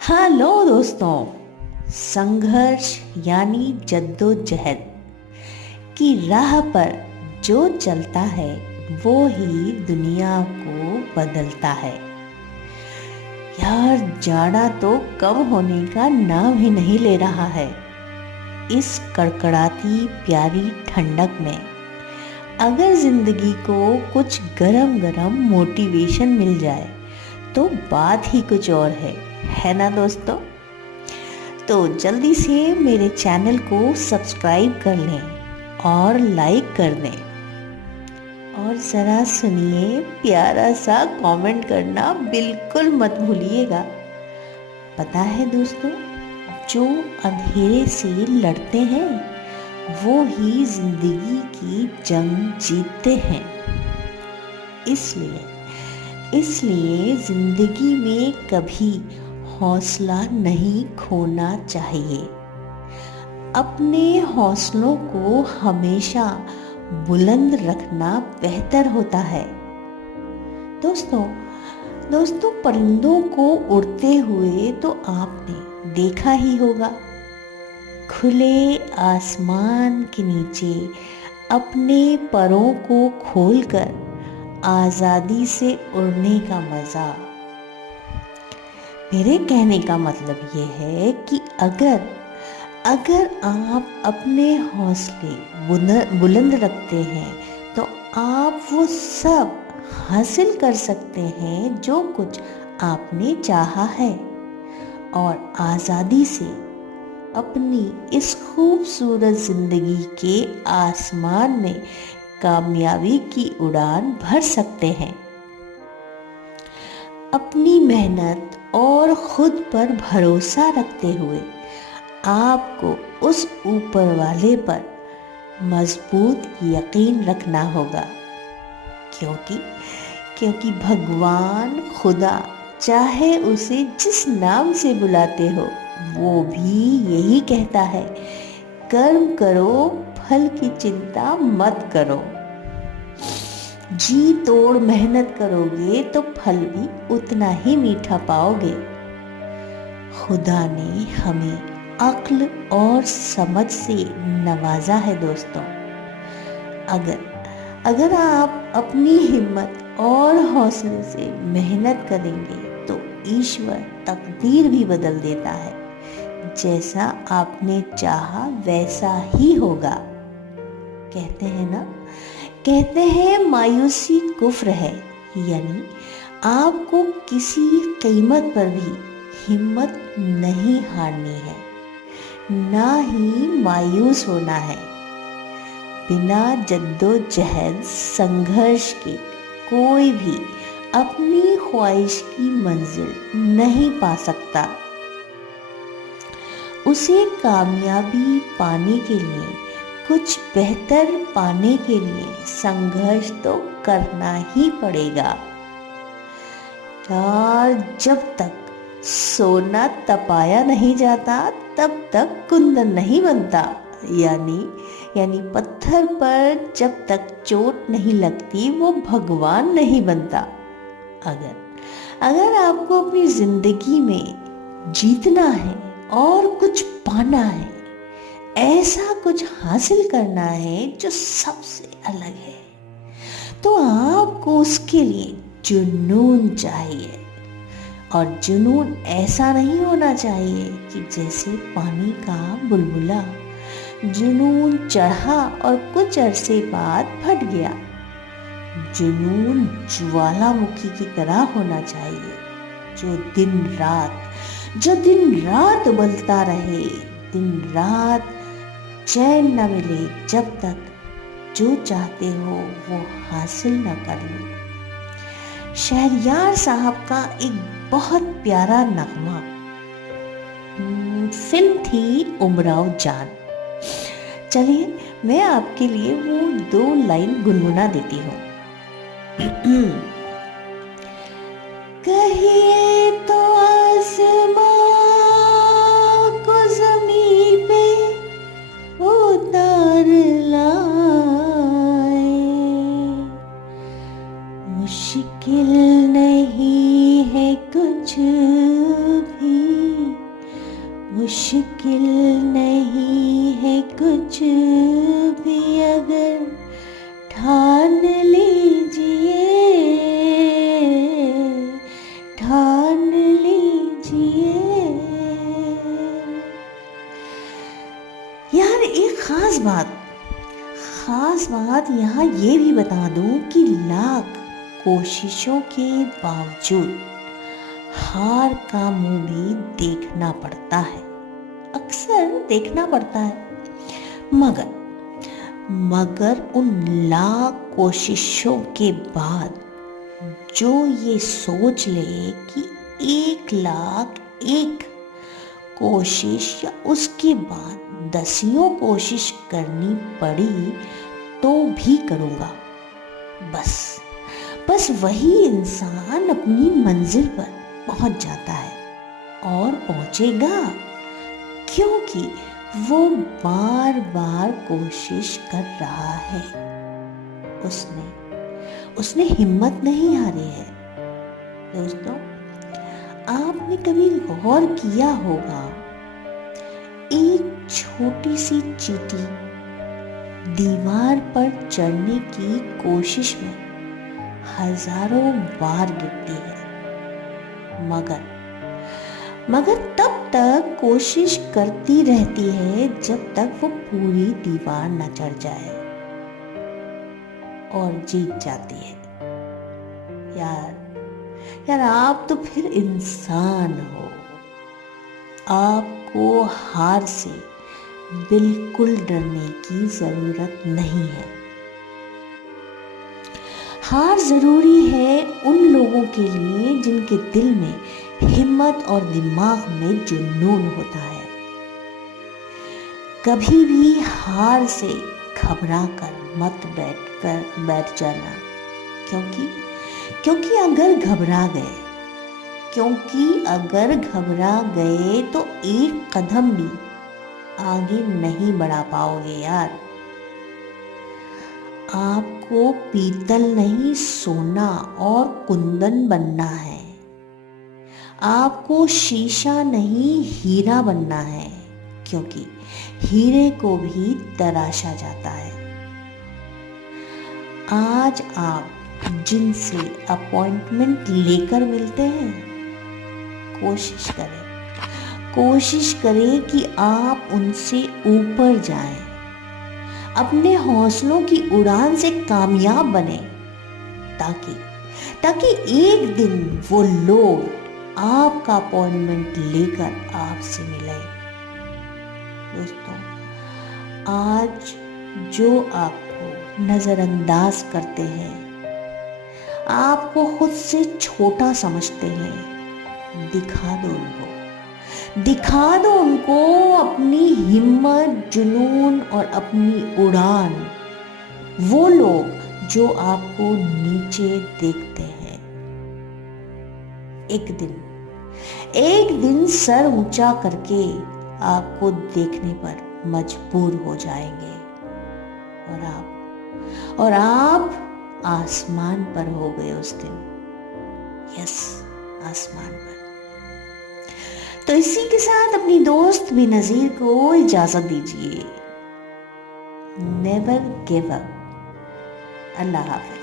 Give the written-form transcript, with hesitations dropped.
Hello दोस्तों। संघर्ष यानी जद्दोजहद की राह पर जो चलता है वो ही दुनिया को बदलता है। यार, जाड़ा तो कम होने का नाम ही नहीं ले रहा है। इस कड़कड़ाती प्यारी ठंडक में अगर जिंदगी को कुछ गरम गरम मोटिवेशन मिल जाए तो बात ही कुछ और है ना दोस्तों। तो जल्दी से मेरे चैनल को सब्सक्राइब कर लें और लाइक कर दें, और ज़रा सुनिए, प्यारा सा कमेंट करना बिल्कुल मत भूलिएगा। पता है दोस्तों, जो अंधेरे से लड़ते हैं वो ही जिंदगी की जंग जीतते हैं। इसलिए जिंदगी में कभी हौसला नहीं खोना चाहिए। अपने हौसलों को हमेशा बुलंद रखना बेहतर होता है। दोस्तों परिंदों को उड़ते हुए तो आपने देखा ही होगा। खुले आसमान के नीचे अपने परों को खोलकर आज़ादी से उड़ने का मज़ा। मेरे कहने का मतलब ये है कि अगर आप अपने हौसले बुलंद रखते हैं तो आप वो सब हासिल कर सकते हैं जो कुछ आपने चाहा है, और आज़ादी से अपनी इस खूबसूरत ज़िंदगी के आसमान में कामयाबी की उड़ान भर सकते हैं। अपनी मेहनत और खुद पर भरोसा रखते हुए आपको उस ऊपर वाले पर मजबूत यकीन रखना होगा, क्योंकि भगवान खुदा चाहे उसे जिस नाम से बुलाते हो वो भी यही कहता है, कर्म करो, फल की चिंता मत करो। जी तोड़ मेहनत करोगे तो फल भी उतना ही मीठा पाओगे। खुदा ने हमें अक्ल और समझ से नवाजा है दोस्तों। अगर आप अपनी हिम्मत और हौसले से मेहनत करेंगे तो ईश्वर तकदीर भी बदल देता है। जैसा आपने चाहा वैसा ही होगा। कहते हैं मायूसी कुफ्र है, यानी आपको किसी कीमत पर भी हिम्मत नहीं हारनी है, ना ही मायूस होना है। बिना जद्दोजहद संघर्ष के कोई भी अपनी ख्वाहिश की मंजिल नहीं पा सकता। उसे कामयाबी पाने के लिए, कुछ बेहतर पाने के लिए संघर्ष तो करना ही पड़ेगा। यार, जब तक सोना तपाया नहीं जाता तब तक कुंदन नहीं बनता। यानी पत्थर पर जब तक चोट नहीं लगती वो भगवान नहीं बनता। अगर आपको अपनी जिंदगी में जीतना है और कुछ पाना है, ऐसा कुछ हासिल करना है जो सबसे अलग है, तो आपको उसके लिए जुनून चाहिए। और जुनून ऐसा नहीं होना चाहिए कि जैसे पानी का बुलबुला जुनून चढ़ा और कुछ अरसे बाद फट गया। जुनून ज्वालामुखी की तरह होना चाहिए, जो दिन रात उबलता रहे, दिन रात चैन न मिले जब तक जो चाहते हो वो हासिल न कर लो। शहरयार साहब का एक बहुत प्यारा नगमा, फिल्म थी उमराव जान। चलिए मैं आपके लिए वो 2 लाइन गुनगुना देती हूँ। कहिए तो आसमां को ज़मीं पे उतार लाए, मुश्किल नहीं है कुछ भी मुश्किल नहीं है कुछ भी अगर ठान लीजिए, ठान लीजिए। यार एक खास बात यहाँ ये भी बता दूं कि लाख कोशिशों के बावजूद हार का मुंह भी देखना पड़ता है, अक्सर देखना पड़ता है। मगर उन लाख कोशिशों के बाद जो ये सोच ले कि 1,00,001 कोशिश या उसके बाद 10 कोशिश करनी पड़ी तो भी करूँगा, बस वही इंसान अपनी मंजिल पर पहुंच जाता है और पहुंचेगा, क्योंकि वो बार बार कोशिश कर रहा है। उसने हिम्मत नहीं हारी है। दोस्तों, आपने कभी गौर किया होगा, एक छोटी सी चींटी दीवार पर चढ़ने की कोशिश में हजारों बार गिरती है, मगर तब तक कोशिश करती रहती है जब तक वो पूरी दीवार न चढ़ जाए और जीत जाती है। यार आप तो फिर इंसान हो, आपको हार से बिल्कुल डरने की जरूरत नहीं है। हार जरूरी है उन लोगों के लिए जिनके दिल में हिम्मत और दिमाग में जुनून होता है। कभी भी हार से घबरा कर मत बैठ जाना, क्योंकि अगर घबरा गए तो एक कदम भी आगे नहीं बढ़ा पाओगे यार। आपको पीतल नहीं, सोना और कुंदन बनना है। आपको शीशा नहीं, हीरा बनना है, क्योंकि हीरे को भी तराशा जाता है। आज आप जिनसे अपॉइंटमेंट लेकर मिलते हैं, कोशिश करें कि आप उनसे ऊपर जाएं, अपने हौसलों की उड़ान से कामयाब बने, ताकि एक दिन वो लोग आपका अपॉइंटमेंट लेकर आपसे मिले। दोस्तों, आज जो आपको नजरअंदाज करते हैं, आपको खुद से छोटा समझते हैं, दिखा दो उनको अपनी हिम्मत, जुनून और अपनी उड़ान। वो लोग जो आपको नीचे देखते हैं, एक दिन सर ऊंचा करके आपको देखने पर मजबूर हो जाएंगे और आप आसमान पर हो गए उस दिन। यस, आसमान पर। तो इसी के साथ अपनी दोस्त बेनज़ीर को इजाजत दीजिए। Never give up. अल्लाह हाफ़िज़।